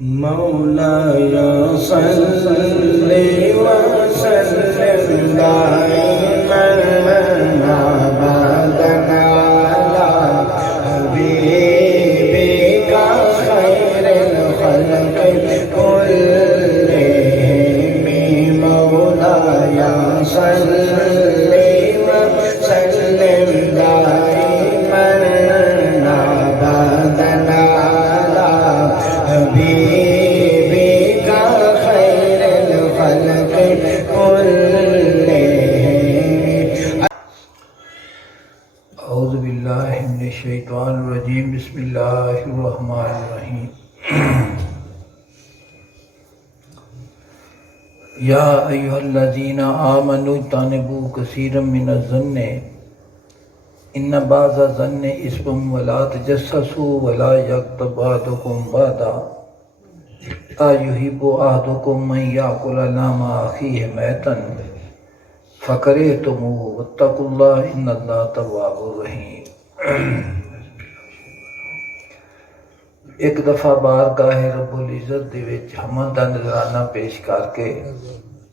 مولاي صل وسلم دائما ابدا على حبيبك خير الخلق كلهم مولاي صل وسلم دائما ابدا على حبيبك خير الخلق كلهم. اعوذ باللہ من الشیطان الرجیم. بسم اللہ الرحمن الرحیم. یا ایھا الذین آمنوا اجتنبوا کثیرا من الظن ان بعض الظن اثم ولا تجسسوا ولا یغتب بعضکم بعضا ایحب احدکم ان یأکل لحم اخیہ میتا فکرہتموہ واتقوا اللہ ان اللہ تواب الرحیم. ایک دفعہ بارگاہ رب العزت دے وچ حمد دا نذرانہ پیش کر کے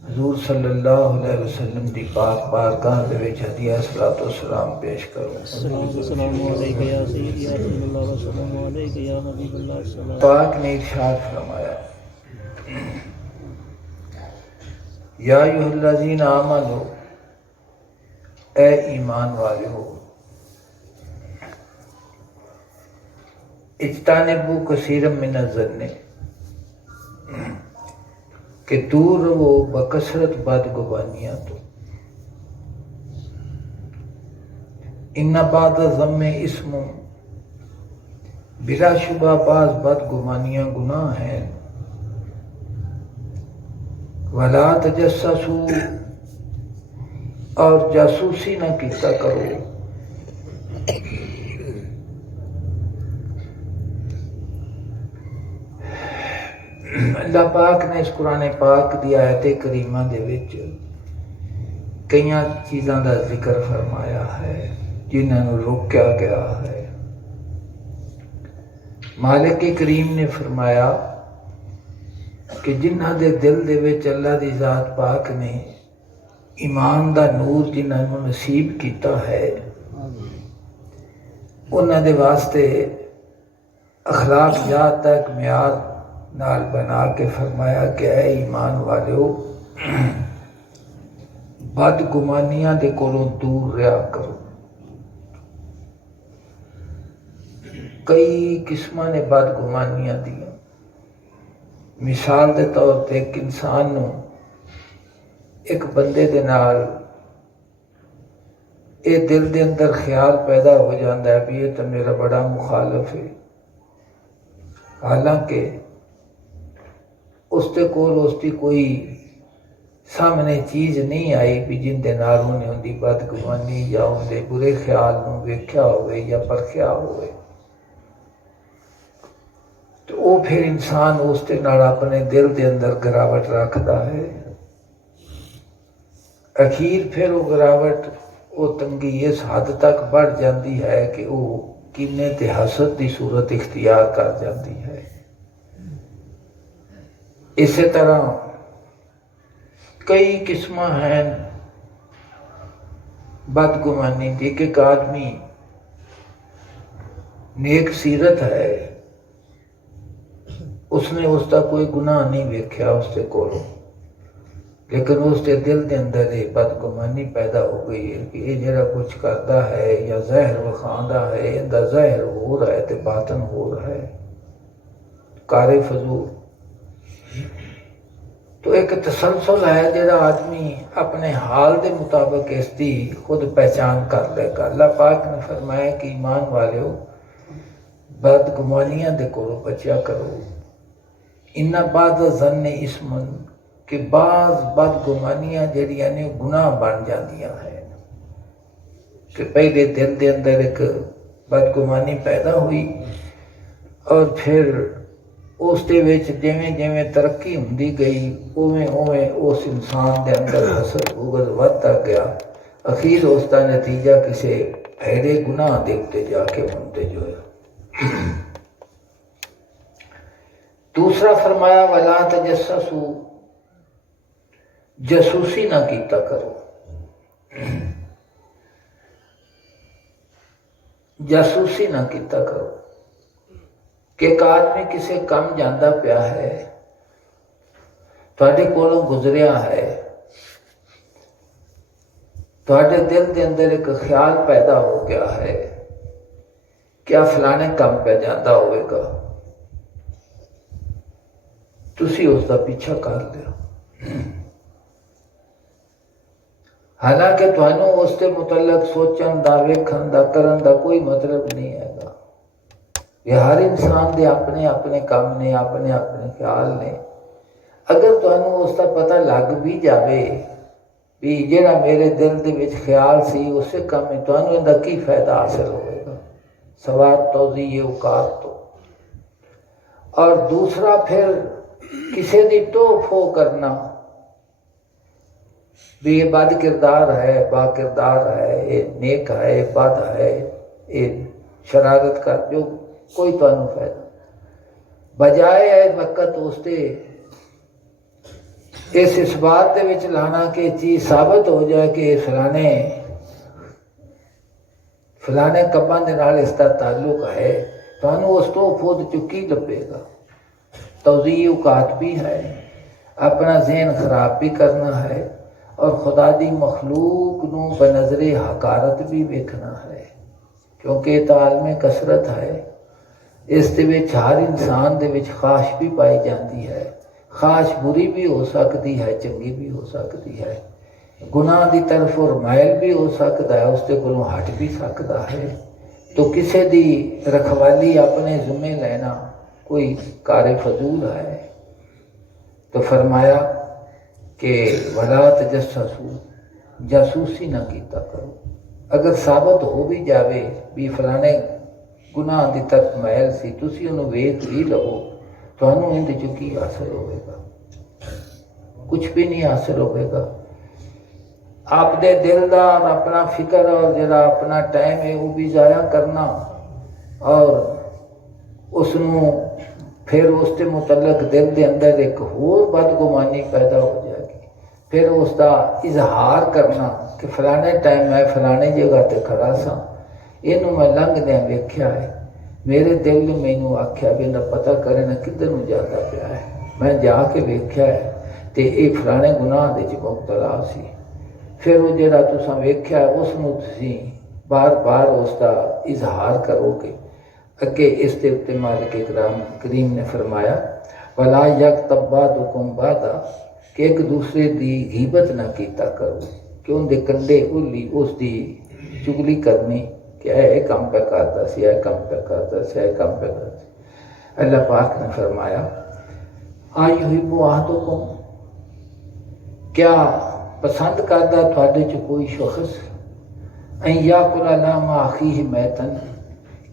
حضور صلی اللہ علیہ وسلم دی پاک بارگاہ دے وچ ہدیہ صلاۃ و سلام پیش کروں. السلام علیکم یا سیدی یا رسول اللہ السلام علیکم یا حبیب اللہ السلام. پاک نے ارشاد فرمایا یا ایھا الذین آمنوا، اے ایمان والے ہو، اجتنبوا کثیرا من الظن، کہ دور رہو بکثرت بدگمانیاں تو. ان بعض الظن اسم، بلا شبہ بعض بدگمانیاں گناہ ہیں. ولا تجسسوا، اور جاسوسی نہ کیتا کرو. اللہ پاک نے اس قرآن پاک دی آیت کریمہ دے وچ کئی چیزاں دا ذکر فرمایا ہے جنہاں نوں روکیا گیا ہے. مالک کریم نے فرمایا کہ جنہاں دے دل دے وچ اللہ دی ذات پاک نے ایمان دا نور جنہاں نوں نصیب کیتا ہے، انہاں دے واسطے اخلاقیات تک معیار نال بنا کے فرمایا کہ اے ایمان والو، بدگمانیاں دے کولوں دور رہا کرو. کئی قسماں نے بدگمانیاں دیاں. مثال دے طور تے ایک انسان نوں ایک بندے دے نال اے دل دے اندر خیال پیدا ہو جاندہ ہے بھی یہ تو میرا بڑا مخالف ہے، حالانکہ اس تے کول اس دی کوئی سامنے چیز نہیں آئی بھی جن دے نال انہیں ان دی بدگمانی یا ان دے برے خیال نوں ویکھیا ہوئے یا پرکھیا ہوئے، تو وہ پھر انسان اس دے نال اپنے دل دے اندر گراوٹ رکھدا ہے. اخیر پھر وہ گراوٹ وہ تنگی اس حد تک بڑھ جاندی ہے کہ وہ کینے تے حسد دی صورت اختیار کر جاندی ہے. اسی طرح کئی قسمیں ہیں بدگمانی دی. کہ ایک آدمی نیک سیرت ہے، اس نے اس کا کوئی گناہ نہیں ویکھیا اس کے کولوں، لیکن اس کے دل کے اندر یہ بدگمانی پیدا ہو گئی ہے کہ یہ جڑا کچھ کرتا ہے یا زہر وکھاندا ہے، اندر زہر ہو رہا ہے تو باطن ہو رہا ہے، کار فضول. تو ایک تسلسل ہے جڑا آدمی اپنے حال دے مطابق اس دی خود پہچان کر لے گا. اللہ پاک نے فرمایا کہ ایمان والےو، بدگمانیاں دے کولوں بچیا کرو. ان بعض الظن اسم، کہ بعض بدگمانیاں جڑیاں نے گناہ بن جاندیاں ہیں. کہ پہلے دل دے اندر ایک بدگمانی پیدا ہوئی اور پھر اس دے وچ جویں جویں ترقی ہوندی گئی اوویں اوویں اس انسان دے اندر حسد بغض ودتا گیا. اخیر اس کا نتیجہ کسی ایڑے گناہ دے اتے جا کے منتج ہویا. دوسرا فرمایا ولا تجسسو، جاسوسی نہ کیتا کرو، جاسوسی نہ کیتا کرو کہ ایک آدمی کسی کم جاندہ پیا ہے، تھوڑے کولوں گزریا ہے، تھوڑے دل دے اندر ایک خیال پیدا ہو گیا ہے کیا فلانے کم پہ جاندہ ہوئے گا، تسی اس کا پیچھا کر لیا، حالانکہ تھانوں اس کے متعلق سوچن دا، ویکھن دا، کرن دا کوئی مطلب نہیں ہے گا۔ یہ ہر انسان دے اپنے اپنے کام نے، اپنے اپنے خیال نے۔ اگر تھانوں اس کا پتہ لگ بھی جاوے بھی جڑا میرے دل دے وچ خیال سی اسے کم ہے، تھانوں ان دا کی فائدہ حاصل ہوئے گا سواد توضیح اوقات تو۔ اور دوسرا پھر کسی دی توفو کرنا بھی یہ بد کردار ہے، با کردار ہے، یہ نیک ہے، یہ بد ہے، یہ شرارت کر، جو کوئی تانوں فائدہ بجائے ہے وقت اس بات دے وچ لانا کہ چیز ثابت ہو جائے کہ فلانے کپاں دے نال اس کا تعلق ہے، تانوں اس تو خود چکی لبے گا۔ توضیع اوقات بھی ہے، اپنا ذہن خراب بھی کرنا ہے، اور خدا دی مخلوق نو بنظر حقارت بھی ویکھنا ہے، کیونکہ عالم کثرت ہے، اس دے وچ ہر انسان دے وچ خواہش بھی پائی جاتی ہے، خواہش بری بھی ہو سکتی ہے، چنگی بھی ہو سکتی ہے، گناہ دی طرف اور مائل بھی ہو سکتا ہے، اس دے کولوں ہٹ بھی سکتا ہے۔ تو کسے دی رکھوالی اپنے ذمہ لینا کوئی کار فضول ہے۔ تو فرمایا کہ ولا تجسسو، جاسوسی نہ کیتا کرو۔ اگر ثابت ہو بھی جاوے بھی فلانے گناہ دی طرف محل سی، تسی انہوں ویکھ بھی لو، تانوں اند چ کی حاصل ہوئے گا؟ کچھ بھی نہیں حاصل ہوئے گا۔ آپ دے دل دا اور اپنا فکر اور جڑا اپنا ٹائم ہے وہ بھی ضائع کرنا، اور اس نو پھر اس کے متعلق دل دے اندر ایک اور بدگمانی پیدا ہو جائے گی، پھر اس کا اظہار کرنا کہ فلانے ٹائم میں فلانے جگہ تے کھڑا سا، یہ میں لنگ دیا ویکھیا ہے، میرے دل نے مینوں آکھیا بھی نہ پتہ کرے نہ کدھر نوں جاتا پیا ہے، میں جا کے ویکھیا ہے تے یہ فلانے گناہ دے چ مبتلا سی۔ پھر وہ جڑا تساں ویکھیا ہے اس نوں تسی بار بار اس کا اظہار کرو گے۔ اگے اس کے اتنے مالک کریم نے فرمایا ولا یغتب بعضکم بعضا، کہ ایک دوسرے دی غیبت نہ کیتا کرو، کہ ان دے کنڈے اولی اس دی چگلی کرنی کہ اے کام پہ کرتا سی، اے کام پہ کرتا سی، اے کام پہ کرتا سی۔ اللہ پاک نے فرمایا ایحب احدکم، کیا پسند کردا تھوڑے چ کوئی شخص ان یاکل لحم اخیہ میتا،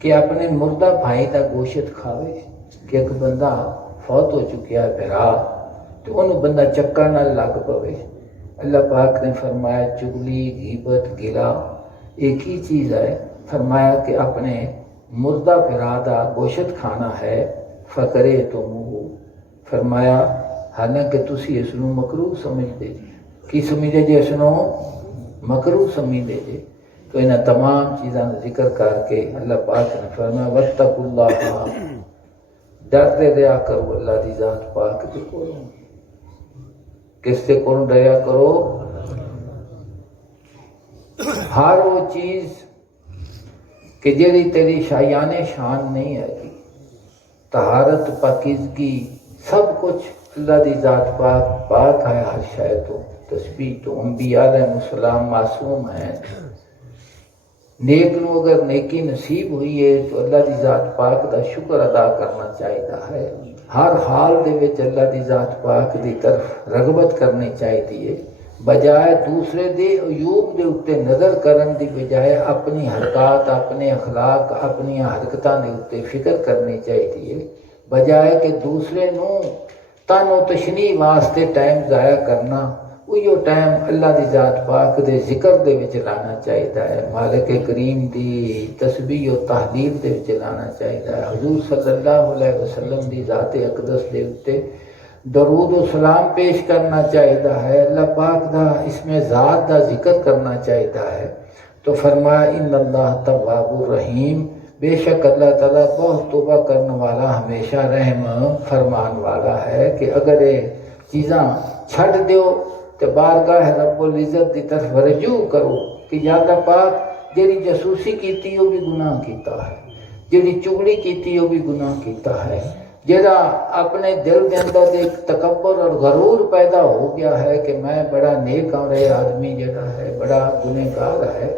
کہ اپنے مردہ بھائی کا گوشت کھاوے، کہ ایک بندہ فوت ہو چکیا ہے بھرا تو انہوں بندہ چکا نہ لگ پوے۔ اللہ پاک نے فرمایا چگلی، غیبت، گلا ایک ہی چیز ہے۔ فرمایا کہ اپنے مردہ بھرا کا گوشت کھانا ہے، فکرے تو منہ، فرمایا حالانکہ تسی اس نو مکروہ سمجھتے جی، کی سمجھے جی اس نو مکروہ سمجھتے جی۔ تو انہیں تمام چیزاں ذکر کر کے اللہ پاک نے فرمایا واتقوا اللہ، ڈرتے رہا کرو اللہ دی ذات پاک دے کولوں۔ کس سے کولوں ڈریا کرو؟ ہر وہ چیز کہ جیڑی تیری شایان شان نہیں ہے گی، طہارت، پاکیزگی، سب کچھ اللہ دی ذات پاک ہے ہر شے تو، تسبیح تو، انبیاء علیہ السلام معصوم ہیں۔ نیک نو اگر نیکی نصیب ہوئی ہے تو اللہ دی ذات پاک دا شکر ادا کرنا چاہیدا ہے، ہر حال دے وچ اللہ دی ذات پاک دی طرف رغبت کرنی چاہیدی ہے، بجائے دوسرے دے عیوب دے اتے نظر کرن دی بجائے اپنی حرکات، اپنے اخلاق، اپنی حرکتاں دے اتے فکر کرنی چاہیدی ہے، بجائے کہ دوسرے نو تن و تشنیع واسطے ٹائم ضائع کرنا، وہ ٹائم اللہ دی ذات پاک دے ذکر دے وچ لانا چاہیے ہے، مالک کریم دی تسبیح و تحلیل دے وچ لانا چاہیے ہے، حضور صلی اللہ علیہ وسلم دی ذات اقدس دے اتے درود و سلام پیش کرنا چاہیے ہے، اللہ پاک دا اس میں ذات دا ذکر کرنا چاہیے ہے۔ تو فرمایا ان اللہ تواب الرحیم، بے شک اللہ تعالیٰ بہت توبہ کرنے والا ہمیشہ رحم فرمان والا ہے، کہ اگر یہ چیزاں چھڈ دیو تو بارگاہ رب العزت دی طرف رجوع کرو کہ یا اللہ پاک جیڑی جاسوسی کیتی وہ بھی گناہ کیتا ہے، جیڑی چگلی کیتی وہ بھی گناہ کیتا ہے، جیڑا اپنے دل کے اندر ایک تکبر اور غرور پیدا ہو گیا ہے کہ میں بڑا نیک اور آدمی جیڑا ہے بڑا گنہگار ہے،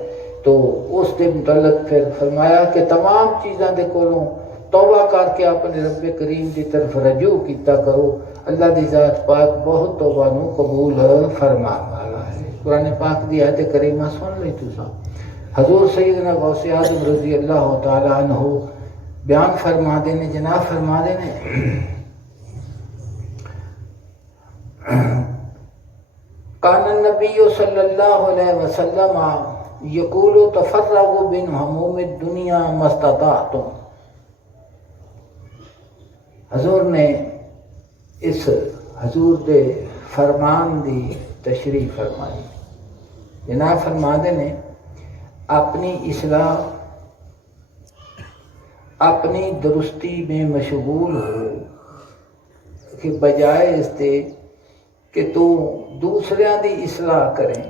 تو اس کے متعلق پھر فرمایا کہ تمام چیزاں دے کولوں توبہ کر کے اپنے رب کریم کی طرف رجوع کیتا کرو، اللہ دی ذات پاک بہت توبہ نو قبول فرمان والا ہے۔ قرآن پاک دی آیت کریمہ سن لی تساں، حضور سیدنا غوث اعظم رضی اللہ تعالی عنہ بیان فرما دینے، جناب فرما دینے کان النبی صلی اللہ علیہ وسلم یقول تفرغوا من هموم الدنیا ما استطعتم، حضور نے اس حضور دے فرمان دی تشریح فرمائی، جناب فرما دینے اپنی اصلاح اپنی درستی میں مشغول ہو کہ بجائے اس دے کہ تو دوسریاں دی اصلاح کریں،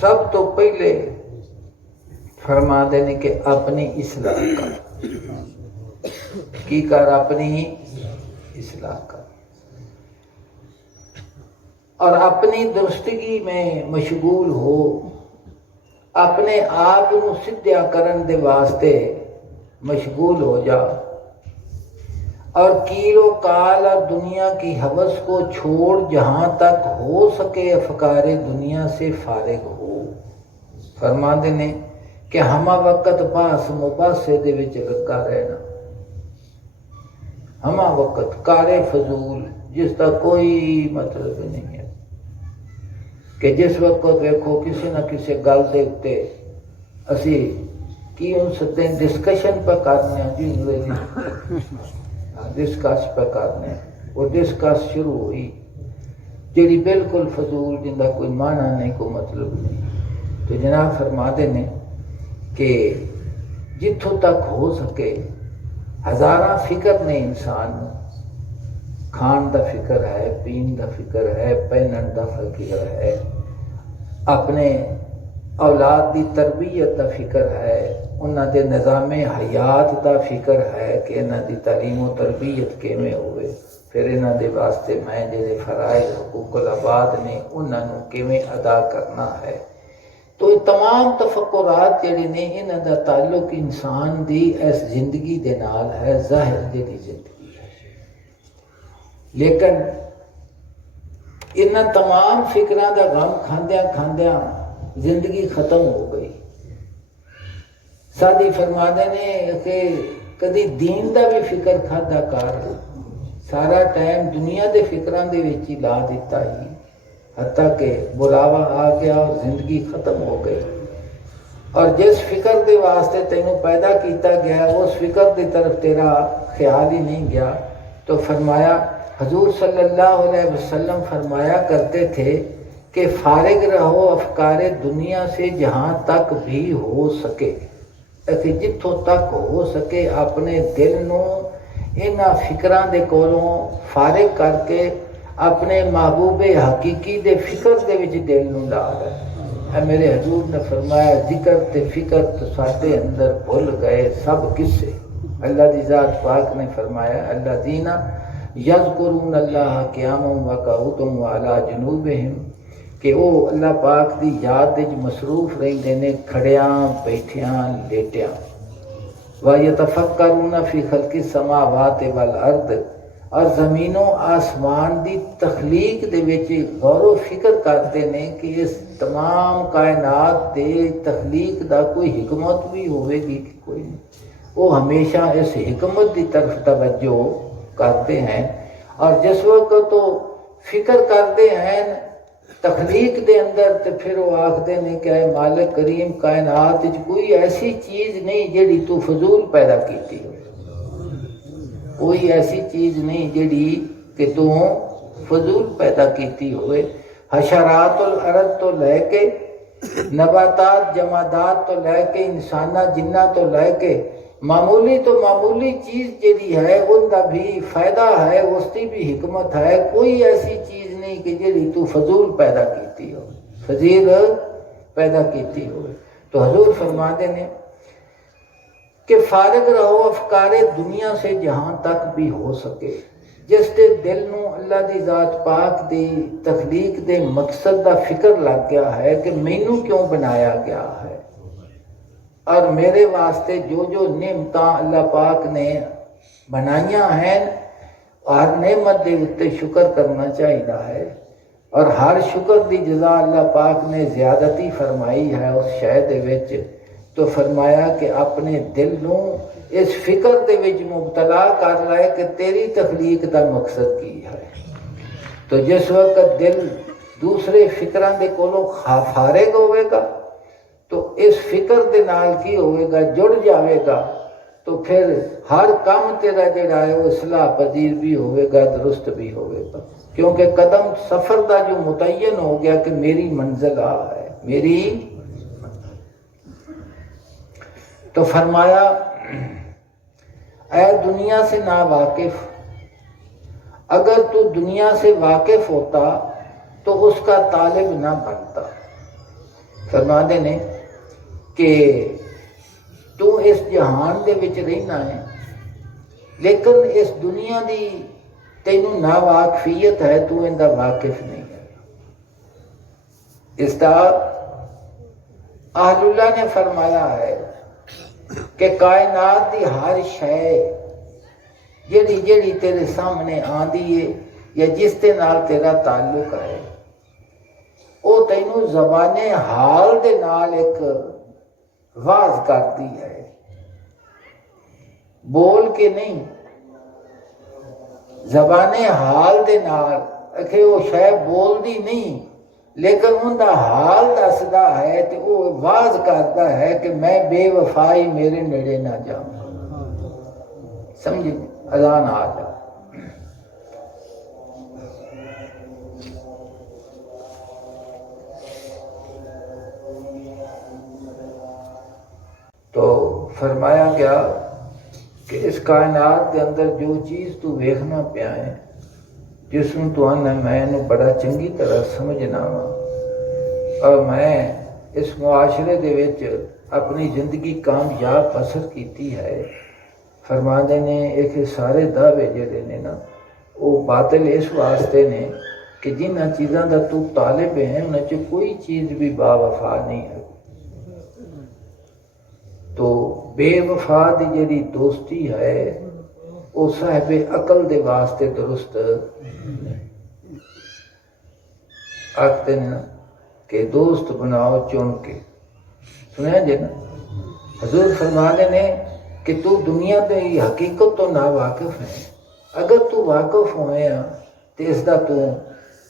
سب تو پہلے فرما دینے کہ اپنی اصلاح کر، کی کر اپنی اصلاح کر، اور اپنی درستگی میں مشغول ہو، اپنے آپ نو سدھیا کرن دے واسطے مشغول ہو جا، اور کیل و کال اور دنیا کی حوث کو چھوڑ جہاں تک ہو سکے افکار دنیا سے فارغ ہو۔ فرما دینے کہ ہما وقت پاس مباحثے دے وچ لگا رہنا، ہما وقت کارے فضول جس کا کوئی مطلب نہیں ہے، کہ جس وقت دیکھو کسی نہ کسی گل دے اتے اسی کی ان سے ڈسکشن پہ کرنے ہیں، جی انگریزی ڈسکس پہ کرنے، وہ ڈسکس شروع ہوئی جیڑی بالکل فضول جن کا کوئی معنی نہیں کوئی مطلب نہیں۔ تو جناب فرما دینے کہ جتھوں تک ہو سکے ہزاراں فکر نے انسان، کھان دا فکر ہے، پین دا فکر ہے، پہنن دا فکر ہے، اپنے اولاد دی تربیت دا فکر ہے، انہاں دے نظام حیات دا فکر ہے کہ انہاں دی تعلیم و تربیت کیویں ہوئے، پھر انہاں دے واسطے میں جڑے فرائض حقوق العباد نے انہاں نو کیویں ادا کرنا ہے۔ تو یہ تمام تفکرات جڑے نے انہاں دا تعلق انسان دی اس زندگی دے نال ہے، ظاہر جڑی زندگی ہے، لیکن انہاں تمام فکراں دا غم کھاندیاں کھاندیاں زندگی ختم ہو گئی۔ سادی فرما نے کہ کدی دین دا بھی فکر کھادا کر، سارا ٹائم دنیا دے فکراں دے وچ ہی لا دیتا ہی، حتیٰ کہ بلاوا آ گیا اور زندگی ختم ہو گئی۔ اور جس فکر دے واسطے تینوں پیدا کیتا گیا اس فکر دی طرف تیرا خیال ہی نہیں گیا۔ تو فرمایا حضور صلی اللہ علیہ وسلم فرمایا کرتے تھے کہ فارغ رہو افکار دنیا سے جہاں تک بھی ہو سکے، کہ جتھوں تک ہو سکے اپنے دل نو انہاں فکراں دے کولوں فارغ کر کے اپنے محبوب حقیقی دے فکر دے وچ دل نو لا رہے۔ میرے حضور نے فرمایا ذکر تے فکر تو ساڈے اندر بھول گئے سب کسے۔ اللہ دی ذات پاک نے فرمایا الذین یذکرون اللہ قیاما وقعودا وعلی جنوبہم، کہ وہ اللہ پاک دی یاد وچ مصروف رہندے نے کھڑیاں بیٹھیاں لیٹیاں۔ وَيَتَفَكَّرُونَ فِي خَلْقِ السَّمَاوَاتِ وَالْأَرْضِ، اور زمین و آسمان دی تخلیق دے وچ غور و فکر کرتے نے کہ اس تمام کائنات دے تخلیق دا کوئی حکمت بھی ہوئے گی کہ کوئی نہیں۔ وہ ہمیشہ اس حکمت دی طرف توجہ کرتے ہیں، اور جس وقت تو فکر کرتے ہیں تخلیق دے اندر تے پھر وہ آکھدے نے کہ اے مالک کریم کائنات وچ کوئی ایسی چیز نہیں جیڑی تو فضول پیدا کیتی ہو، کوئی ایسی چیز نہیں جیڑی کہ تو فضول پیدا کیتی ہوئے۔ حشرات الارض تو لے کے، نباتات جمادات تو لے کے، انسانہ جنہ تو لے کے، معمولی تو معمولی چیز جیڑی ہے ان دا بھی فائدہ ہے، اس کی بھی حکمت ہے۔ کوئی ایسی چیز نہیں کہ جیڑی تو فضول پیدا کیتی ہو، فضیل پیدا کیتی ہوئے۔ تو حضور فرماتے ہیں کہ فارغ رہو افکار دنیا سے جہاں تک بھی ہو سکے، جس دے دل نو اللہ دی ذات پاک دی تخلیق دے مقصد دا فکر لگ گیا ہے کہ مینوں کیوں بنایا گیا ہے، اور میرے واسطے جو جو نعمتاں اللہ پاک نے بنائیاں ہیں، ہر نعمت دے اتے شکر کرنا چاہیے ہے، اور ہر شکر دی جزا اللہ پاک نے زیادتی فرمائی ہے اس شے دے وچ۔ تو فرمایا کہ اپنے دل نو اس فکر دے وچ مبتلا کر لائے کہ تیری تخلیق دا مقصد کی ہے۔ تو جس وقت دل دوسرے فکراں دے کولوں فارغ ہوئے گا تو اس فکر دے نال کی ہوئے گا، جڑ جاوے گا، تو پھر ہر کام تیرا جڑا ہے وہ اصلاح پذیر بھی ہوئے گا، درست بھی ہوئے گا، کیونکہ قدم سفر دا جو متعین ہو گیا کہ میری منزل آ ہے، میری۔ تو فرمایا اے دنیا سے نا واقف، اگر تو دنیا سے واقف ہوتا تو اس کا طالب نہ بنتا۔ فرماتے نے کہ تو اس جہان دے وچ رہنا ہے، لیکن اس دنیا دی تینوں نا واقفیت ہے، تو ان دا واقف نہیں ہے۔ اس دا اہل اللہ نے فرمایا ہے کہ کائنات دی ہر شے جیڑی جیڑی تیرے سامنے آندی ہے یا جس دے نال تیرا تعلق ہے، وہ تینوں زبان حال دے نال ایک واز کرتی ہے، بول کے نہیں، زبان حال دے نال کہ وہ شے بول دی نہیں لیکن ان دا حال دسدا ہے، تو وہ واز کرتا ہے کہ میں بے وفائی میرے نیڑے نہ جاؤں۔ سمجھے؟ اذان آ جا۔ تو فرمایا گیا کہ اس کائنات کے اندر جو چیز تو ویکھنا پیا ہے، جس میں تو آنا میں نے بڑا چنگی طرح سمجھنا وا، اور میں اس معاشرے دے وچ اپنی زندگی کامیاب بسر کیتی ہے۔ فرماندے نے ایک سارے دعوے جڑے نے نا وہ باطل اس واسطے نے کہ جنہ چیزاں دا تو طالب ہے انہاں چ کوئی چیز بھی با وفا نہیں ہے۔ تو بے وفا دی جڑی دوستی ہے وہ صاحب عقل دے واسطے درست آختے نا کہ دوست بناؤ چن کے، سنیا جی نا۔ حضور فرمانے نے کہ تو دنیا دے حقیقت تو نا واقف ہے، اگر تو واقف ہوئے ہاں تو اس دا تو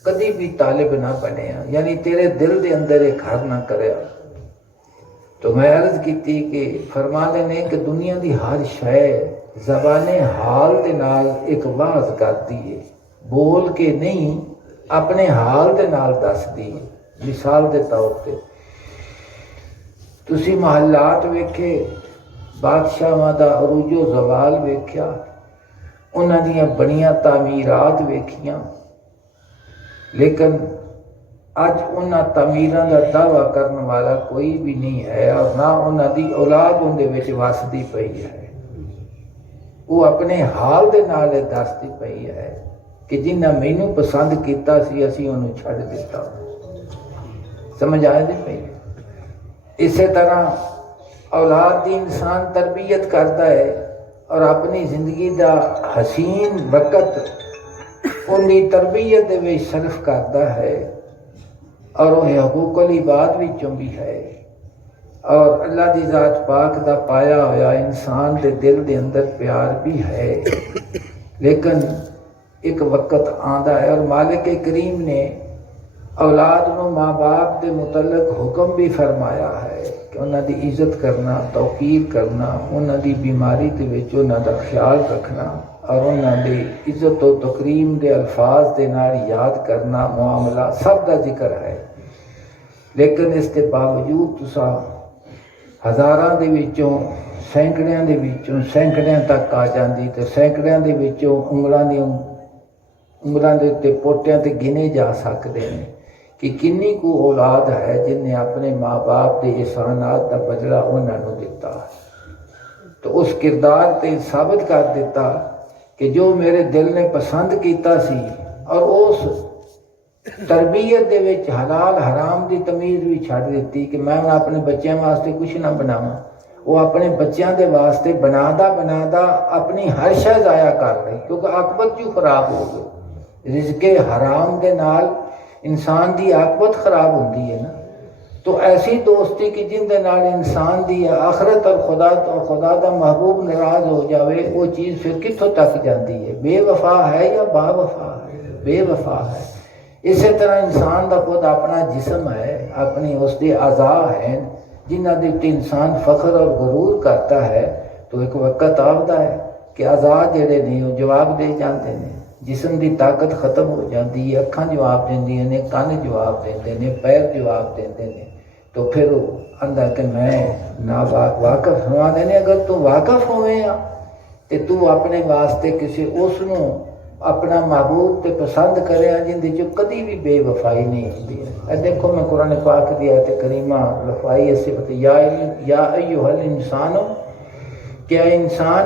کدی بھی طالب نہ بنے ہاں، یعنی تیرے دل دے اندر ایک گھر نہ کرے۔ تو میں عرض کی تھی کہ فرمانے نے کہ دنیا دی ہر شے زبان حال دے نال ایک واز کرتی ہے، بول کے نہیں، اپنے حال دے نال دس دی۔ مثال دے طور پہ تسی محلات ویکھے، بادشاہاں دا عروج و زوال ویکھیا، انہاں دیاں بڑیاں تعمیرات ویکھیاں، لیکن اج انہاں تعمیراں دا دعویٰ کرنے والا کوئی بھی نہیں ہے، اور نہ انہاں دی اولاد ان دے وچ وسدی پئی ہے۔ وہ اپنے حال دے نال دستی پئی ہے کہ جنہ مینوں پسند کیتا سی اسی انہوں چھڑ دیتا۔ سمجھ آئے دی پئی؟ اسی طرح اولاد دی انسان تربیت کرتا ہے اور اپنی زندگی دا حسین وقت ان دی تربیت دے وچ صرف کرتا ہے، اور وہ حقوق العباد وچوں بھی ہے، اور اللہ دی ذات پاک دا پایا ہویا انسان دے دل دے اندر پیار بھی ہے، لیکن ایک وقت آندا ہے اور مالک کریم نے اولاد نو ماں باپ دے متعلق حکم بھی فرمایا ہے کہ انہاں دی عزت کرنا، توقیر کرنا، انہاں دی بیماری دے وچ انہاں دا خیال رکھنا اور انہاں دی عزت و تکریم دے الفاظ دے نال یاد کرنا، معاملہ سب دا ذکر ہے۔ لیکن اس کے باوجود تساں ہزاراں دے وچوں سینکڑیاں دے وچوں سینکڑیاں تک آ جاندی تے سینکڑیاں دے وچوں انگلاں دے تے پوٹیاں تے گنے جا سکدے ہیں کہ کنی کو اولاد ہے جن نے اپنے ماں باپ دے احسانات دا بدلہ انہاں نوں دتا، تو اس کردار تے ثابت کر دیتا کہ جو میرے دل نے پسند کیتا سی اور اس تربیت دے وچ حلال حرام دی تمیز بھی چھڑ دیتی کہ میں اپنے بچیاں واسطے کچھ نہ بناواں، وہ اپنے بچیاں دے واسطے بنادا اپنی ہر شے ضائع کر رہی، کیونکہ عاقبت کیوں خراب ہو گئی۔ رزق حرام دے نال انسان دی عاقبت خراب ہوندی ہے نا، تو ایسی دوستی کہ جن دے نال انسان دی آخرت اور خدا دا محبوب ناراض ہو جاوے، وہ چیز پھر کتھوں تک جاندی ہے؟ بے وفا ہے یا با وفا ہے؟ بے وفا ہے۔ اسی طرح انسان دا خود اپنا جسم ہے، اپنی اس دے اعضاء ہیں جنہاں دے تے انسان فخر اور غرور کرتا ہے، تو ایک وقت آتا ہے کہ اعضاء جڑے نے وہ جواب دے جاندے نے، جسم دی طاقت ختم ہو جاتی ہے، اکھاں جواب دیندیاں نے، کان جواب دیندے نے، پیر جواب دیندے نے، تو پھر وہ آندا کہ میں نا واقف ہوا نے۔ اگر تو واقف ہوئے ہاں تے تو اپنے واسطے کسی اس نو اپنا محبوب تے پسند کرے جن دی جو کدی بھی بے وفائی نہیں ہوتی ہے۔ دیکھو میں قرآن پاک دی آیت کریمہ لفائی صفت یا ایھا الانسان، کیا انسان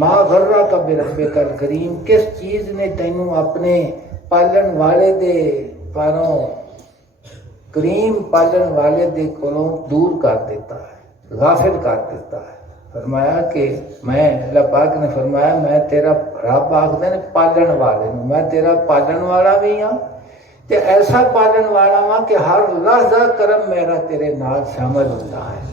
ما غرک بربک الکریم، کس چیز نے تینوں اپنے پالن والے دے پاروں کریم پالن والے دے کولوں دور کر دیتا ہے، غافل کر دیتا ہے۔ فرمایا کہ میں اللہ پاک نے فرمایا میں تیرا رب آخدے نے پالن والے نوں، میں تیرا پالن والا بھی ہاں تے ایسا پالن والا ہاں کہ ہر لحظہ کرم میرا تیرے نال شامل ہوتا ہے۔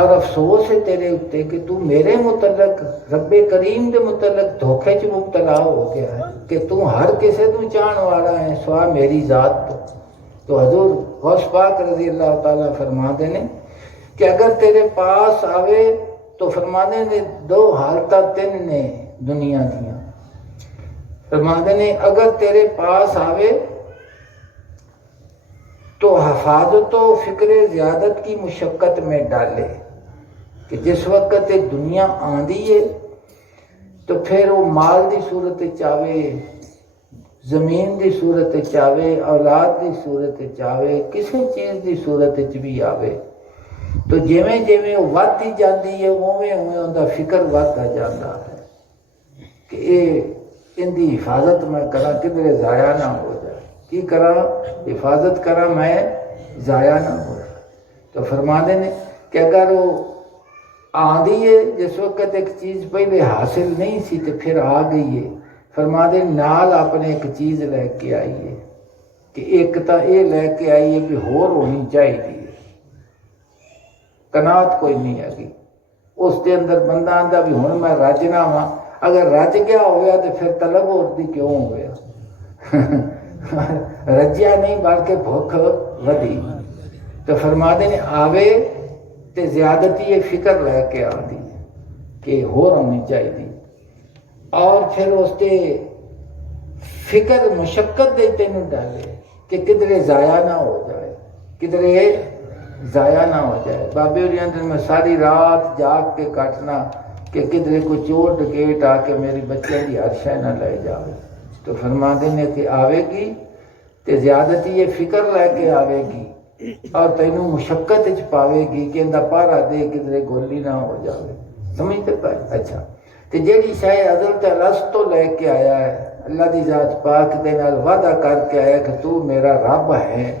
اور افسوس ہے تیرے اتے کہ تو میرے متعلق رب کریم دے متعلق دھوکے چ مبتلا ہو گیا ہے کہ تو ہر کسے تو چاہن والا ہے سوا میری ذات تو حضور غوث پاک رضی اللہ تعالیٰ فرماتے ہیں کہ اگر تیرے پاس آوے تو فرماتے ہیں دو حالتہ تین نے دنیا دیاں، فرماتے ہیں اگر تیرے پاس آوے تو حفاظت و فکر زیادت کی مشقت میں ڈالے کہ جس وقت دنیا آندی ہے تو پھر وہ مال دی صورت چاہے، زمین دی صورت چاہے، اولاد دی صورت چاہے، کسی چیز دی صورت بھی آوے، تو جویں جویں وہ ودتی جاندی ہے اوویں اوویں ان دا فکر ودتا جاندا ہے کہ ان دی حفاظت میں کراں کدھر ضائع نہ ہو جائے، کی کراں حفاظت کراں میں ضائع نہ ہو جائے۔ تو فرماتے ہیں کہ اگر وہ آندی ہے جس وقت ایک چیز پہلے حاصل نہیں سی تو پھر آ گئی ہے، فرماتے ہیں نال اپنے ایک چیز لے کے آئیے کہ ایک تا یہ لے کے آئیے کہ ہور ہونی چاہیے، کنات کوئی نہیں ہے گی اس کے اندر بندہ آندا بھی ہن میں رجنا وا، اگر رج گیا ہویا تو پھر طلب اور دی کیوں ہویا رجیا نہیں بلکہ بھوک ودی۔ تو فرماتے ہیں آوے تے زیادتی یہ فکر لے کے آتی کہ ہور ہونی چاہیے، اور پھر اس کے فکر مشقت دے تینوں ڈالے کہ کدھرے ضائع نہ ہو جائے، کدھرے ضائع نہ ہو جائے۔ بابے ہوری اندر میں ساری رات جاگ کے کاٹنا کہ کدھرے کو چور ڈکیٹ آ کے میری بچے کی ہر شے نہ لے جائے۔ تو فرماتے ہیں کہ آوے گی تے زیادتی یہ فکر لے کے آوے گی اور تینوں مشقت چ پاوے گی کہ اندہ پارا دے کدھرے گولی نہ ہو جائے، سمجھتے پائے؟ اچھا تے جیڑی شاہ حضرت الستو لے کے آیا ہے، اللہ دی ذات پاک دے نال وعدہ کر کے آیا کہ تو میرا رب ہے،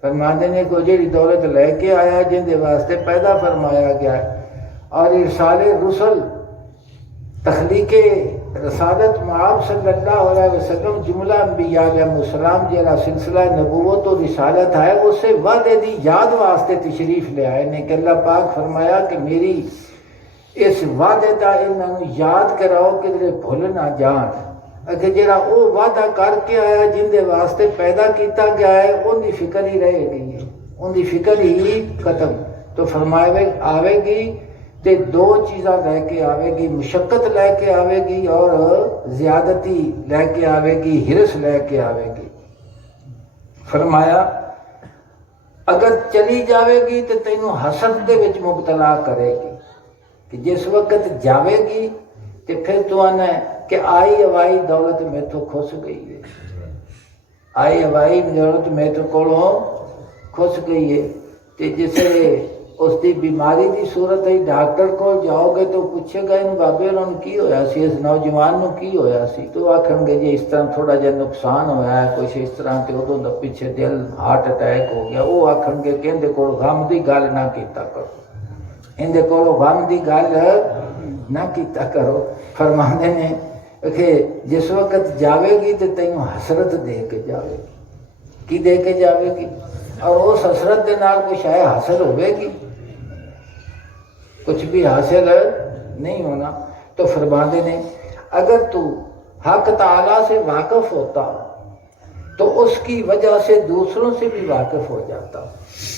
فرماتے ہیں کہ جیڑی دولت لے کے آیا جن دے واسطے پیدا فرمایا گیا ہے، اور ارسال رسل تخلیق رسالت معاب صلی اللہ علیہ وسلم جملہ انبیاء علیہ السلام جیڑا سلسلہ نبوت و رسالت ہے اسے وعدے دی یاد واسطے تشریف لے آئے نے کہ اللہ پاک فرمایا کہ میری اس وعدے دا انہوں یاد کراؤ کدھر بھول نہ جان، کہ جڑا وہ وعدہ کر کے آیا جن دے واسطے پیدا کیتا گیا ہے ان دی فکر ہی رہ گئی ہے، ان دی فکر ہی ختم. تو فرمایا آوے گی تے دو چیزاں لے کے آوے گی، مشقت لے کے آوے گی اور زیادتی لے کے آوے گی، ہرس لے کے آوے گی. فرمایا اگر چلی جاوے گی تو تینوں حسد دے وچ مبتلا کرے گی، کہ جس وقت جاوے گی تو پھر تو آنا ہے کہ آئی ہوائی دولت میں تو کھس گئی ہے، آئی ہوائی دولت میں تو کولوں کھس گئی ہے. تے جسے اس دی بیماری دی صورت ہے ڈاکٹر کو جاؤ گے تو پوچھے گا ان بابے انہوں کی ہویا سی، اس نوجوان نو کی ہویا سی، تو آکھن گے جی اس طرح تھوڑا جہا نقصان ہویا ہے کچھ اس طرح، تے ادوں دا پیچھے دل ہارٹ اٹیک ہو گیا. وہ آکھن گے کہ اندے کول غم دی گل نہ کیتا کرو، اندے کول غم دی گل نہ کیتا کرو. فرماندے نے کہ جس وقت جاوے گی تو تینوں حسرت دے کے جاوے گی. کی دے کے جاوے گی؟ اور اس حسرت دے نال کچھ ہے حاصل ہوئے گی؟ کچھ بھی حاصل نہیں ہونا. تو فرماندے نے اگر تو حق تعالیٰ سے واقف ہوتا تو اس کی وجہ سے دوسروں سے بھی واقف ہو جاتا.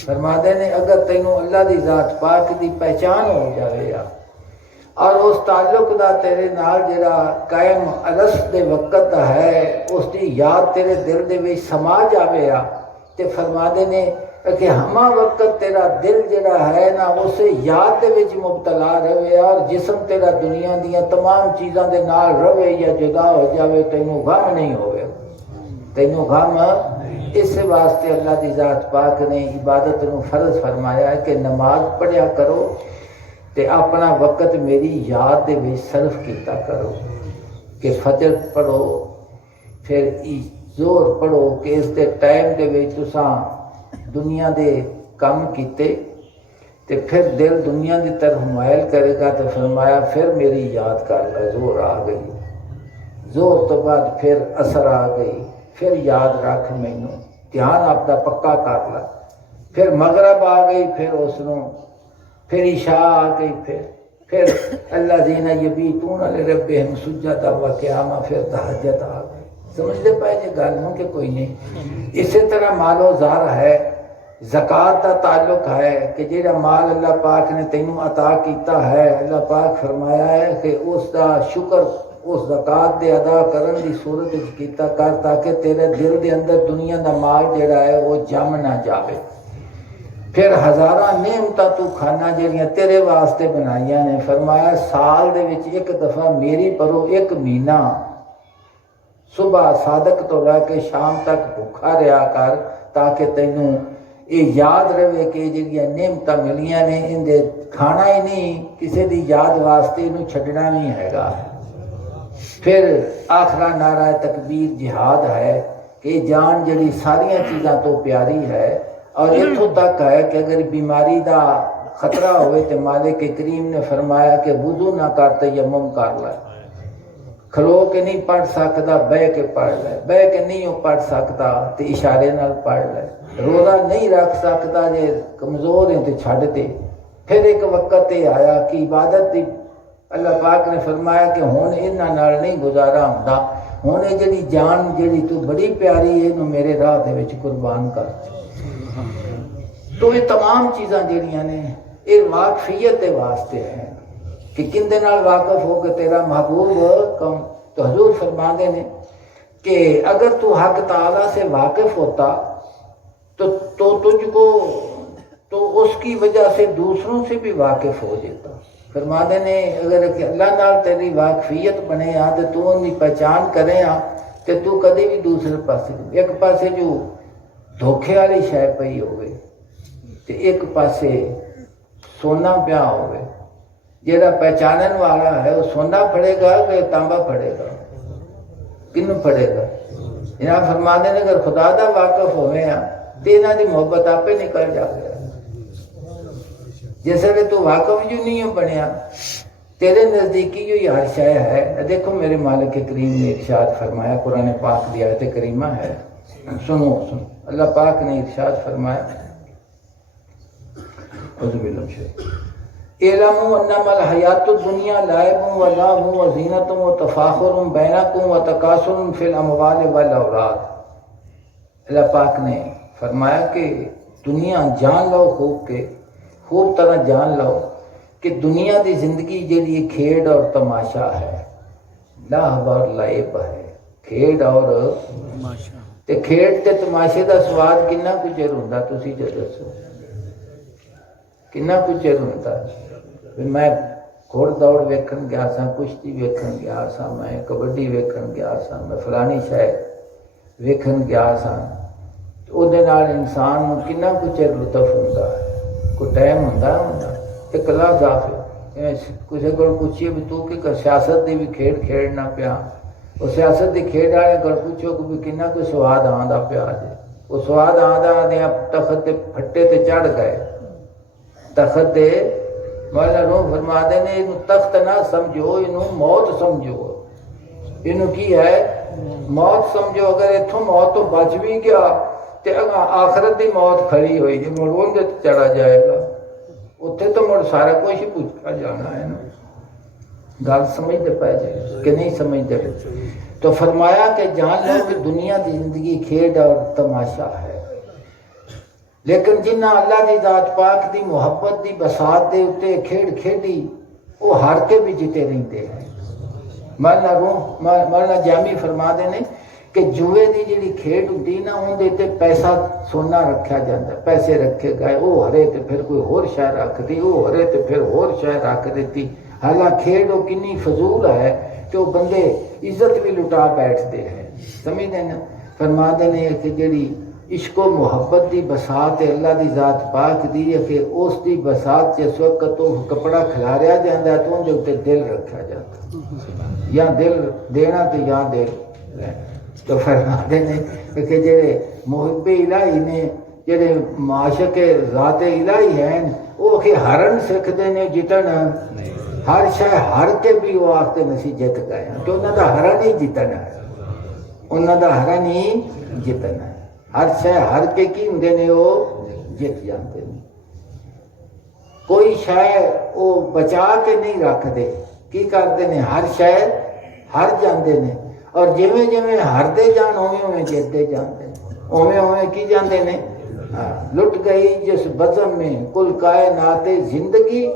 فرماندے نے اگر تینوں اللہ دی ذات پاک دی پہچان ہو جاوے یا اور اس تعلق دا تیرے نال جڑا قائم الس دے وقت دا ہے اس دی یاد تیرے دل دے وچ سما جاوے یا تے فرماندے نے کہ ہما وقت تیرا دل جڑا ہے نا اسے یاد دے وچ مبتلا رہے اور جسم تیرا دنیا دیاں تمام چیزاں دے نال رہے یا جدا ہو جاوے تینوں غم نہیں ہوئے، تینوں غم. اس واسطے اللہ دی ذات پاک نے عبادت نو فرض فرمایا ہے کہ نماز پڑھیا کرو تے اپنا وقت میری یاد دے وچ صرف کیتا کرو. کہ فجر پڑھو پھر زور پڑھو کہ اس دے ٹائم دے وچ تساں دنیا دے کم کیتے تے پھر دل دنیا دی طرف مائل کرے گا. تو فرمایا پھر میری یاد کر لے. زور آ گئی، زور تو بعد پھر اثر آ گئی، پھر یاد رکھ مینوں، دھیان آپ دا پکا کر لے. پھر مغرب آ گئی، پھر اس نو پھر عشاء آ گئی، پھر اللہ زینہ یبیتون لربہم سجدا وقیاما، پھر تہجد آ گئی. سمجھتے پائے جی گالوں کہ کوئی نہیں. اسی طرح مال و زار ہے، زکوٰۃ دا تعلق ہے کہ جیڑا مال اللہ پاک نے تینوں عطا کیتا ہے اللہ پاک فرمایا ہے کہ اس دا شکر اس زکوٰۃ دے ادا کرن دی صورت وچ کیتا کر تاکہ تیرے دل دے اندر دنیا دا مال جیڑا ہے وہ جم نہ جاوے. پھر ہزاراں نعمتاں تو کھانا جڑیاں تیرے واسطے بنائیاں نے. فرمایا سال دے وچ ایک دفعہ میری پرو ایک مہینہ صبح صادق تو لے کے شام تک بھوکھا رہا کر تاکہ تینوں یہ یاد رہے کہ جڑیاں نعمتاں ملیاں نے ان دے کھانا ہی نہیں کسی دی یاد واسطے انہوں چھڈنا نہیں ہے گا. پھر آخرا نعرہ تکبیر جہاد ہے کہ جان جڑی ساریاں چیزاں تو پیاری ہے اور اتھوں تک ہے کہ اگر بیماری دا خطرہ ہوئے تو مالک کریم نے فرمایا کہ وضو نہ کر تیمم کر لے. کھلو کے نہیں پڑھ سکتا بہ کے پڑھ لے، بہ کے نہیں پڑھ سکتا تو اشارے نال پڑھ لے. روزہ نہیں رکھ سکتا جے کمزور ہیں تو چھڈ دے. پھر ایک وقت یہ آیا کہ عبادت دی اللہ پاک نے فرمایا کہ ہن انہاں نال نہیں گزارا ہوندا، ہن یہ جڑی جان جڑی تو بڑی پیاری ہے انہوں میرے راہ دے وچ قربان کر. تو یہ تمام چیزاں جڑیاں نے یہ واقفیت دے واسطے ہیں کہ کندے نال واقف ہو کے تیرا محبوب کم. تو حضور فرماندے نے کہ اگر تو حق تعالیٰ سے واقف ہوتا تو تجھ کو تو اس کی وجہ سے دوسروں سے بھی واقف ہو جاتا. فرماندے نے اگر کہ اللہ نال تیری واقفیت بنے آ تو ان کی پہچان کرے آ تو کدی بھی دوسرے پاسے ایک پاسے جو دھوکھے والی شے پئی ہوئے تے ایک پاسے سونا پیا ہوئے. جیڑا پہچانن والا ہے وہ سونا پڑے گا کہ تانبا پڑے گا؟ کنوں پڑے گا؟ جناب فرماندے نے اگر خدا دا واقف ہوئے ہیں تو انہاں دی محبت آپ ہی نکل جائے. جیسے کہ تو واقف جو نہیں بنیا تیرے نزدیکی جو یہ ہر شے ہے. دیکھو میرے مالک کریم نے ارشاد فرمایا، قرآن پاک دی آیت کریمہ ہے، سنو اللہ پاک نے ارشاد فرمایا اعلموا انما الحیات الدنیا لعب و لہو و زینت و تفاخر بینکم و تکاثر فی الاموال والاولاد. اللہ پاک نے فرمایا کہ دنیا جان لو خوب طرح جان لو کہ دنیا دی زندگی جیڑی کھیڈ اور تماشا ہے، لہو اور لعب ہے، کھیڈ اور تے کھیڈ تے تماشے دا سواد کنا کچھ چر ہوندا، تسی جو دسو کنا کچھ چر ہوندا. میں گھوڑ دوڑ ویکھن گیا سا، کشتی ویکھن گیا سا، میں کبڈی ویکھن گیا سا، میں فلانی شے ویکھن گیا سا، او دے نال انسان نوں کنا کچھ چر لطف ہوندا ہے. کوئی ٹائم ہوندا ایک لفظ آفے کسی کو پوچھیے بھی تو کہ سیاست دی بھی کھیڈ کھیڈنا پیا، وہ سیاست دی کھیڈ والے کو پوچھو کہ کنا کوئی سواد آندا پیا جے، وہ سواد آندا آدھے تخت تے پھٹے تے چڑھ گئے. تخت تے مولا روح فرما دے نے اینو تخت نہ سمجھو، اینو موت سمجھو. اینو کی ہے؟ موت سمجھو. اگر اتھوں موت تو بچ بھی گیا تے آخرت دی موت کھڑی ہوئی جی مڑ اون دے چڑھا جائے گا، اتنے تو مڑ سارا کچھ ہی پوچھا جانا ہے نا. گل سمجھتے پہ جائے کہ نہیں سمجھتے؟ تو فرمایا کہ جان لو کہ دنیا دی زندگی کھیڈ اور تماشا ہے، لیکن جنہ اللہ دی ذات پاک دی محبت دی بساط دے اتے کھیڈ کھیڈی وہ ہار کے بھی جتے رہتے ہیں. مولانا جامی فرما دے نے کہ جوئے دی جڑی کھیڈ ہوتی نا ان دے تے پیسہ سونا رکھا جاتا، پیسے رکھے گئے، وہ ہرے تے پھر کوئی ہور شے رکھ دی، وہ ہرے تے پھر ہور شے رکھ دیتی. حالانکہ کھیڈ وہ کنی فضول ہے کہ وہ بندے عزت بھی لٹا بیٹھتے ہیں. سمجھتے نا؟ فرما دے نے کہ جڑی عشق و محبت دی بساط ہے اللہ دی ذات پاک دی ہے کہ اس دی بساط جس وقت تو کپڑا کھلاریا جاتا ہے تو ان دے اتنے دل رکھا جاتا، یا دل دینا تو یا دل لینا. تو فرماتے ہیں کہ جڑے محب الہی نے، جڑے معاشق ذات الہی ہیں، وہ کہ ہرن سکھتے ہیں جتن، ہر شے ہر کے بھی وہ آختے نسی جت گئے کہ انہوں دا ہرن ہی جتنا ہے، انہوں دا ہرن ہی جتنا ہے. ہر شے ہر کے کی ہوں نے وہ جت جاتے ہیں. کوئی شے وہ بچا کے نہیں رکھ دے، کی کرتے ہیں ہر شے ہر جاندے نے، اور جویں جویں ہردے جان اویں اویں جتتے جاندے ہیں، اویں اویں کی جاندے نے. لٹ گئی جس بزم میں کل کائنات زندگی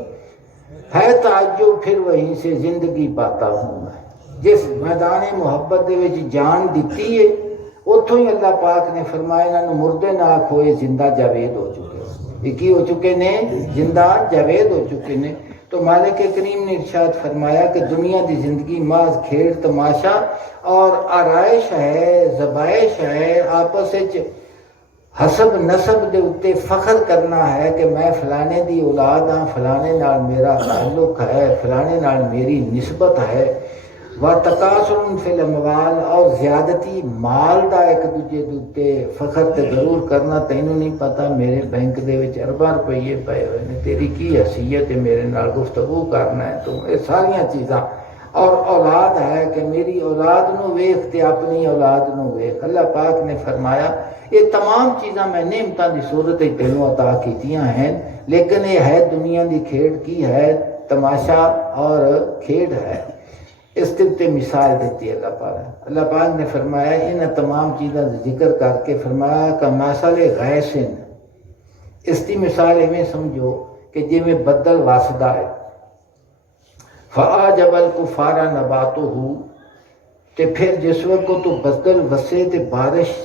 ہے تعجب پھر وہیں سے زندگی پاتا ہوں میں. جس میدان محبت دے وچ جان دیتی ہے اتوں ہی اللہ پاک نے فرمایا انہوں مردے نہ کھوئے زندہ جاوید ہو چکے. یہ کی ہو چکے نے؟ زندہ جاوید ہو چکے نے. تو مالک کریم نے ارشاد فرمایا کہ دنیا دی زندگی محض کھیڑ تماشا اور آرائش ہے، زبائش ہے، آپس حسب نسب دے اتے فخر کرنا ہے کہ میں فلانے دی اولاد ہاں، فلانے نال میرا تعلق ہے، فلانے نال میری نسبت ہے. وَتَقَاسُمٌ فِي الْأَمْوَالِ اور زیادتی مال دا ایک دوجے دوتے فخر تے ضرور کرنا. تینوں نہیں پتا میرے بینک دے وچ ارباں روپیے پئے ہوئے نے، تیری کی حیثیت ہے میرے نال گفتگو کرنا ہے تو یہ ساریاں چیزاں. اور اولاد ہے کہ میری اولاد نو ویکھ تے اپنی اولاد نو ویکھ. اللہ پاک نے فرمایا یہ تمام چیزاں میں نعمتاں دی صورت وچ تینوں عطا کیتیاں ہیں، لیکن یہ ہے دنیا دی کھیڈ کی ہے، تماشا اور کھیڈ ہے. اس طرح مثال دیتی ہے اللہ پاک. اللہ پاک نے فرمایا ان تمام چیزوں کا ذکر کر کے فرمایا کہ مثل غیثن، اس کی مثال ایویں سمجھو کہ جی میں بدل واسدہ ہے. فَأَعْجَبَ الْكُفَّارَ نَبَاتُهُ، تے پھر جس وقت تو بدل وسے تے بارش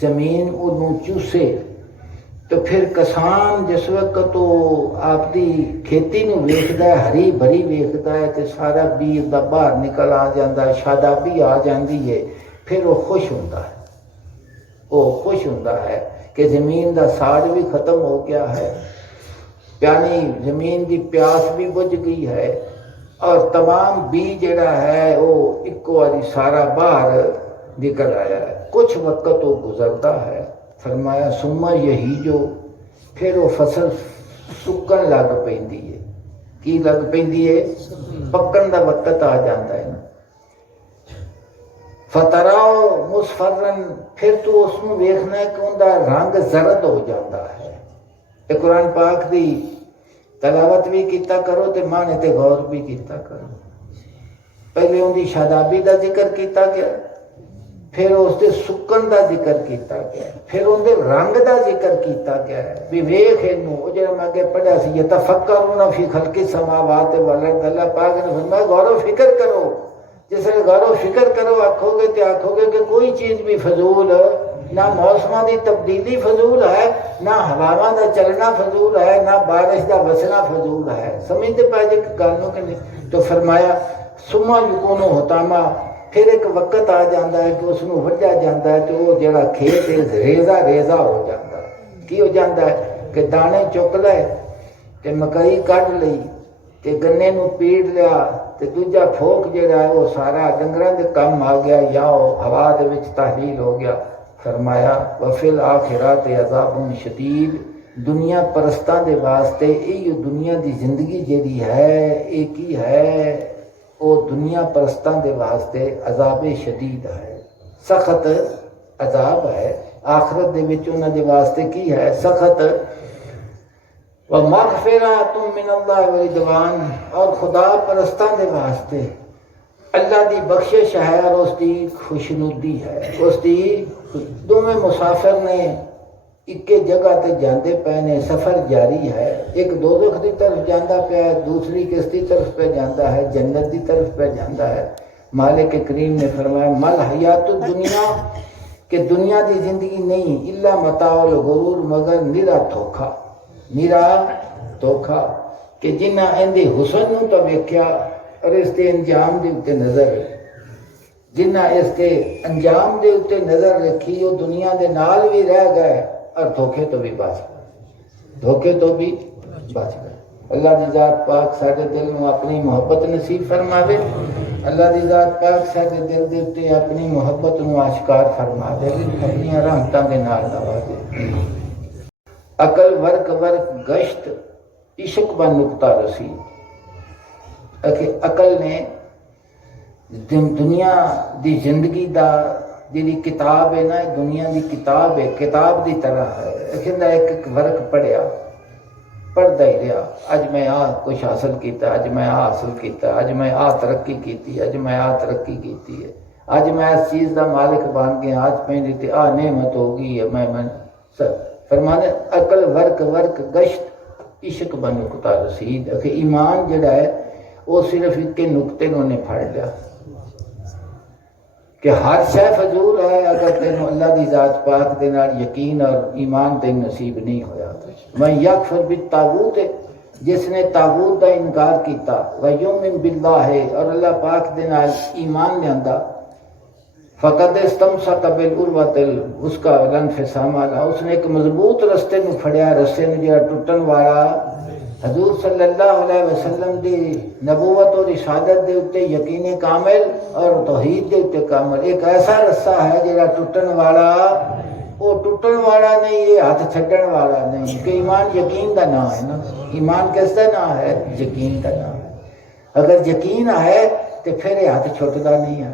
زمین انہوں چوسے، تو پھر کسان جس وقت تو آپ دی کھیتی نو ویکھدا ہے، ہری بھری ویکھدا ہے تے سارا بیج دا باہر نکل آ جاندا ہے، شادابی آ جاندی ہے، پھر وہ خوش ہوندا ہے. وہ خوش ہوندا ہے کہ زمین دا ساڑ بھی ختم ہو گیا ہے، یعنی زمین دی پیاس بھی بجھ گئی ہے، اور تمام بیج جڑا ہے وہ ایک واری سارا باہر نکل آیا ہے. کچھ وقت وہ گزرتا ہے. فرمایا سما یہی جو پھر وہ فصل سکن لگ پیندی ہے. کی لگ پیندی ہے؟ پکن دا وقت آ جاتا ہے نا. فتراؤ مصفرن، پھر تو اس میں ویکھنا ہے کہ ان دا رنگ زرد ہو جاتا ہے. یہ قرآن پاک دی تلاوت بھی کیتا کرو تے معنی تے غور بھی کیتا کرو. پہلے ان دی شادابی دا ذکر کیتا گیا, پھر اس دے سکن دا ذکر کیتا گیا, پھر ان دے رنگ دا ذکر کیتا گیا ہے بھی ویکھ اینو. او جڑا میں اگے پڑھیا سی یتفکرون فی خلق السماوات والارض, اللہ پاک نے فرمایا غور و فکر کرو. جس نے غور و فکر کرو آکھو گے تے آکھو گے کہ کوئی چیز بھی فضول نہ موسماں دی تبدیلی فضول ہے, نہ ہواواں دا چلنا فضول ہے, نہ بارش دا وسنا فضول ہے. سمجھتے پائے جے گل نوں کہ نہیں؟ تو فرمایا ثم یکون حطاما, پھر ایک وقت آ جاتا ہے کہ اس کو وڈیا جاتا ہے تو وہ جڑا کھیت ہے ریزا ریزا ہو جاتا ہے. کی ہو جاتا ہے کہ دانے چک لے تے مکئی کڈ لئی تے گنے نو پیڑ لیا تے دوجا پھوک جڑا ہے وہ سارا ڈنگراں دے کم آ گیا یا ہوا دے وچ تحلیل ہو گیا. فرمایا وفی الآخرات عذاب شدید, دنیا پرستاں دے واسطے یہ دنیا دی زندگی جیڑی ہے یہ کی ہے, وہ دنیا پرستاں دے واسطے عذاب شدید ہے, سخت عذاب ہے. آخرت دے وچ انہاں دے واسطے کی ہے؟ سخت. ومغفرۃ من اللہ ورضوان, اور خدا پرستاں دے واسطے اللہ دی بخشش ہے اور اس دی خوشنودی ہے. اس دی دونوں مسافر نے ایک جگہ تے جاندے پے نے, سفر جاری ہے. ایک دوزخ دی طرف جاندا پیا ہے, دوسری کس دی طرف پہ جاندا ہے؟ جنت دی طرف پہ جاندا ہے. مالک کریم نے فرمایا مل حیات الدنیا, کہ دنیا دی زندگی نہیں الا متاع الغرور, مگر نرا دھوکھا, نرا دھوکھا. کہ جنہ اندے حسن نوں تو ویکھیا اور اس دے انجام دے اتے نظر, جنہ اس کے انجام دے اتے نظر رکھی وہ دنیا دے نال بھی رہ گئے اور دھوکے تو بھی بچ گئے, دھوکے تو بھی بچ گئے. اللہ دی ذات پاک سارے دل میں اپنی محبت نصیب فرماوے. اللہ دی ذات پاک سارے دل دے اتے اپنی محبت نو آشکار فرما دے, اپنی رحمتاں دے نال نوازے. عقل ورک ورک گشت عشق با نقطہ رسید. عقل نے دنیا دی زندگی دا جی کتاب ہے نا, دنیا دی کتاب ہے, کتاب دی طرح ہے. ایک ایک ورق پڑھیا, پڑھتا ہی رہا. اج میں کچھ حاصل کیتا, اج میں حاصل کیتا, اج میں ترقی کیتی, اج میں ترقی کیتی ہے, اج میں اس چیز دا مالک بن گیا, آج میری تے نعمت ہو گئی ہے. میں فرمانے عقل ورق ورق گشت عشق با نقطہ رسید. ایمان جڑا ہے وہ صرف ایک نقطے نے پھڑ لیا کہ ہر شے فضول ہے اگر تینوں اللہ دی ذات پاک دے نال یقین اور ایمان تین نصیب نہیں ہویا. میں یکفر بالطاغوت, جس نے طاغوت دا انکار کیتا, ویؤمن باللہ, اور اللہ پاک دے نال ایمان لیاندا, فقد استمسک بالعروۃ الوثقی لا انفصام لہا, اس نے ایک مضبوط رستے نو پھڑیا, رستے نو جڑا ٹوٹن والا حضور صلی اللہ علیہ وسلم دی نبوت اور رسالت دے اتے یقین کامل اور توحید دے اتے کامل. ایک ایسا رسہ ہے جڑا ٹوٹن والا, وہ ٹوٹن والا نہیں, یہ ہاتھ چھڈن والا نہیں. کہ ایمان یقین دا نام ہے نا, ایمان کس دا نام ہے؟ یقین دا نام ہے. اگر یقین ہے تو پھر یہ ہاتھ چھٹدا نہیں ہے,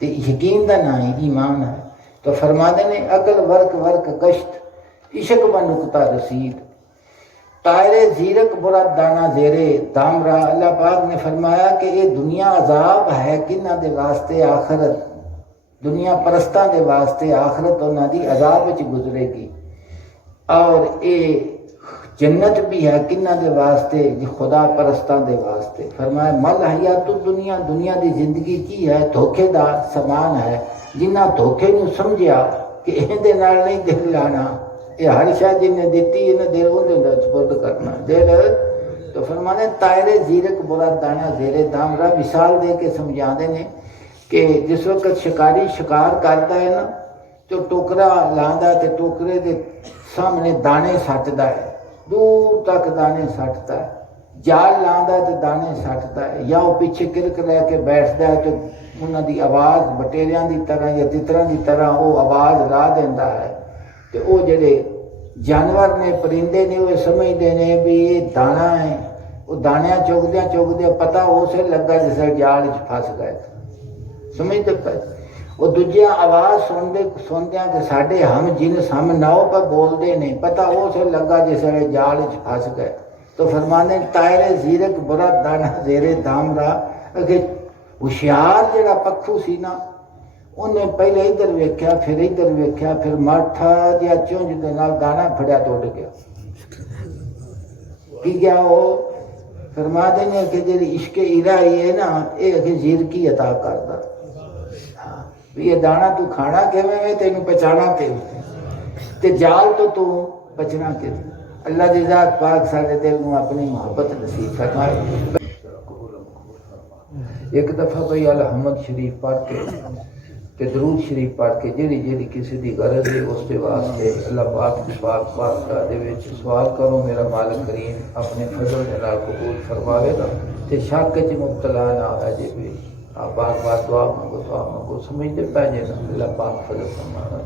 تو یقین دا نام ہے ایمان ہے. تو فرماتے نے عقل ورق ورق گشت عشق با نقطہ رسید. طائر زیرک برا دانا زیرے دامرا, اللہ پاک نے فرمایا کہ یہ دنیا عذاب ہے کنہ دے واسطے آخرت, دنیا پرستاں دے واسطے آخرت انہاں دی عذاب وچ گزرے گی. اور یہ جنت بھی ہے کنہ دے واسطے؟ خدا پرستاں دے واسطے. فرمایا مل حیات الدنیا, دنیا دی زندگی کی ہے دھوکے دا سامان ہے. جنہ دھوکے نو سمجھیا کہ اندے نال نہیں دل لانا, یہ ہر شاید جن نے دیتی ہے نا دل اندر سپرد کرنا دل. تو فرمانے طائر زیرک برا دانا زیرے دامرا, مثال دے کے سمجھا دے نے کہ جس وقت شکاری شکار کرتا ہے نا تو ٹوکرا لاندا تے ٹوکرے دے سامنے دانے سٹدا ہے, دور تک دانے سٹتا ہے. جال لاندا تے دانے سٹتا ہے, یا وہ پیچھے کرک لے کے بیٹھتا ہے تو انہاں دی آواز بٹیریاں دی طرح یا تتراں دی طرح وہ آواز لا دیندا ہے. تو وہ جڑے جانور نے پرندے نے وہ سمجھتے ہیں بھی یہ دانا ہے, وہ دانیاں چوکدیا پتہ اسے لگا جسے جال پھس گئے. سمجھتے پہ وہ دوجیاں آواز سندیاں کہ ساڈے ہم جنس ہم ناؤ پہ بولتے ہیں, پتہ اسے لگا جسے جال پھس گئے. تو فرمانے طائر زیرک برا دانا زیرے دام را کہ ہوشیار جڑا پکھو سی نا انہیں پہلے ادھر ویکھیا پھر ادھر ویکھیا پھر ماٹھا جیا چونج دے نال دانا پھڑیا تو اڑ گیا کی گیا وہ فرما دینے کہ جی عشق الہی ہے نا یہ کہ زیرکی عطا کردا یہ دانا تو کھانا کیویں میں تینوں پہچانا کیویں تے جال تو بچنا کیویں اللہ دی ذات پاک سارے دل میں اپنی محبت نصیب فرمائے. ایک دفعہ بھائی الحمد شریف پڑھ کے تے درود شریف پڑھ کے جیڑی جیڑی کسی دی غرض ہے اس کے واسطے اللہ پاک دی پاک بارگاہ دے وچ سوال کرو میرا مالک کریم اپنے فضل دے نال قبول فرماوے گا تے شک وچ مبتلا نہ ہو جے بھی آپ بار بار دعا مانگو سمجھتے پہ جے نا اللہ پاک فضل فرمانا.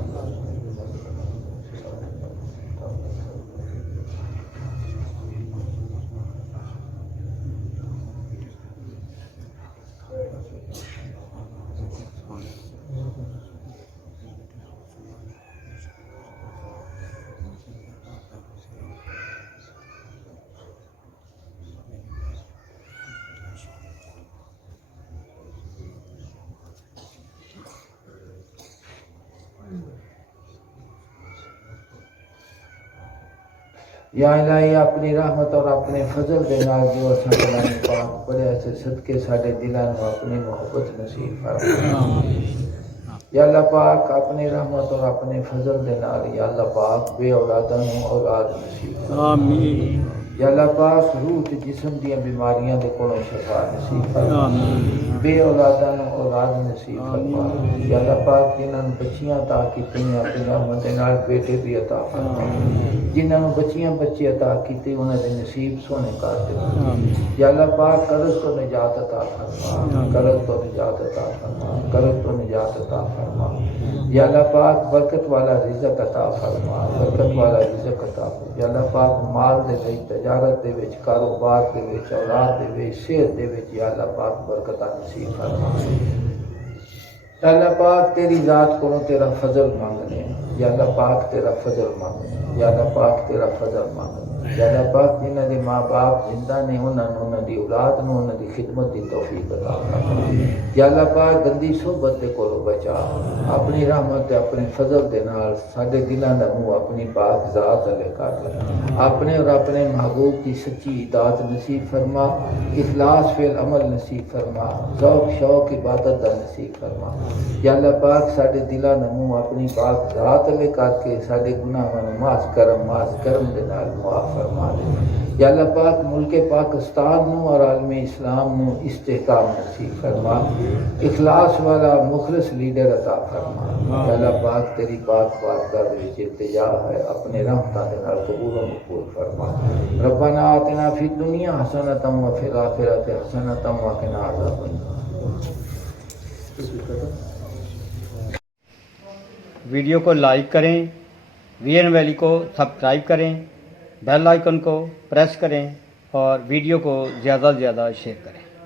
یا الہی اپنی رحمت اور اپنے فضل دے نال جو اساں کلام پاک پڑھے ایسے صدقے ساڈے دلاں نوں اپنی محبت نصیب فرما. یا اللہ پاک اپنی رحمت اور اپنے فضل دے نال یا اللہ پاک بے اولاداں نوں اولاد نصیب فرما. آمین. یا اللہ پاک روح تے جسم دیاں بیماریاں دے کولوں شفا نصیب فرما. آمین. بے اولاداں نوں اولاد نصیب فرما. یا اللہ پاک جنہاں نوں بچیاں عطا کیتیاں اپنی رحمت دے نال بیٹے بھی عطا فرما. جنہاں نوں بچیاں بچے عطا کیتے انہاں دے نصیب سونے کر دے. یا اللہ پاک قرض تو نجات عطا فرما. قرض تو نجات عطا فرما. قرض تو نجات عطا فرما. یا اللہ پاک برکت والا رزق عطا فرما. برکت والا رزق عطا فرما. یا اللہ پاک مال دے وچ تجارت دے وچ کاروبار دے وچ اولاد دے وچ صحت دے وچ یا اللہ پاک برکت نصیب فرما. یا اللہ پاک تیری ذات کو تیرا فضل مانگنے یا اللہ پاک تیرا فضل مانگنے یا اللہ پاک تیرا فضل مانگنے. یا اللہ پاک جنہاں دے ماں باپ زندہ نے انہاں دی اولاد نوں انہاں دی خدمت دی توفیق عطا فرما. یا اللہ پاک گندی صحبت دے کولوں بچا اپنی رحمت تے اپنے فضل دے نال ساڈے دلاں دا منہ اپنی پاک ذات علیہ کر لے. اپنے اور اپنے محبوب کی سچی اطاعت نصیب فرما. اخلاص فی العمل نصیب فرما. ذوق شوق عبادت دا نصیب فرما. یا اللہ پاک ساڈے دلاں دا منہ اپنی پاک ذات علیہ کر کے ساڈے گناہاں نوں معاف کرم دے نال معاف فرما دے. یا اللہ پاک ملک پاکستان نوں اور عالم اسلام نوں استحکام نصیب فرما. اخلاص والا مخلص لیڈر عطا فرما. یا اللہ پاک تیری پاک بارگاہ وچ التجا ہے اپنے رحمتاں دے نال قبول و مقبول فرما. ربنا آتنا فی الدنیا حسنۃ وفی الآخرۃ حسنۃ وقنا عذاب النار. ویڈیو کو لائک کریں, وی این ویلی کو سبسکرائب کریں, بیل آئیکن کو پریس کریں اور ویڈیو کو زیادہ سے زیادہ شیئر کریں.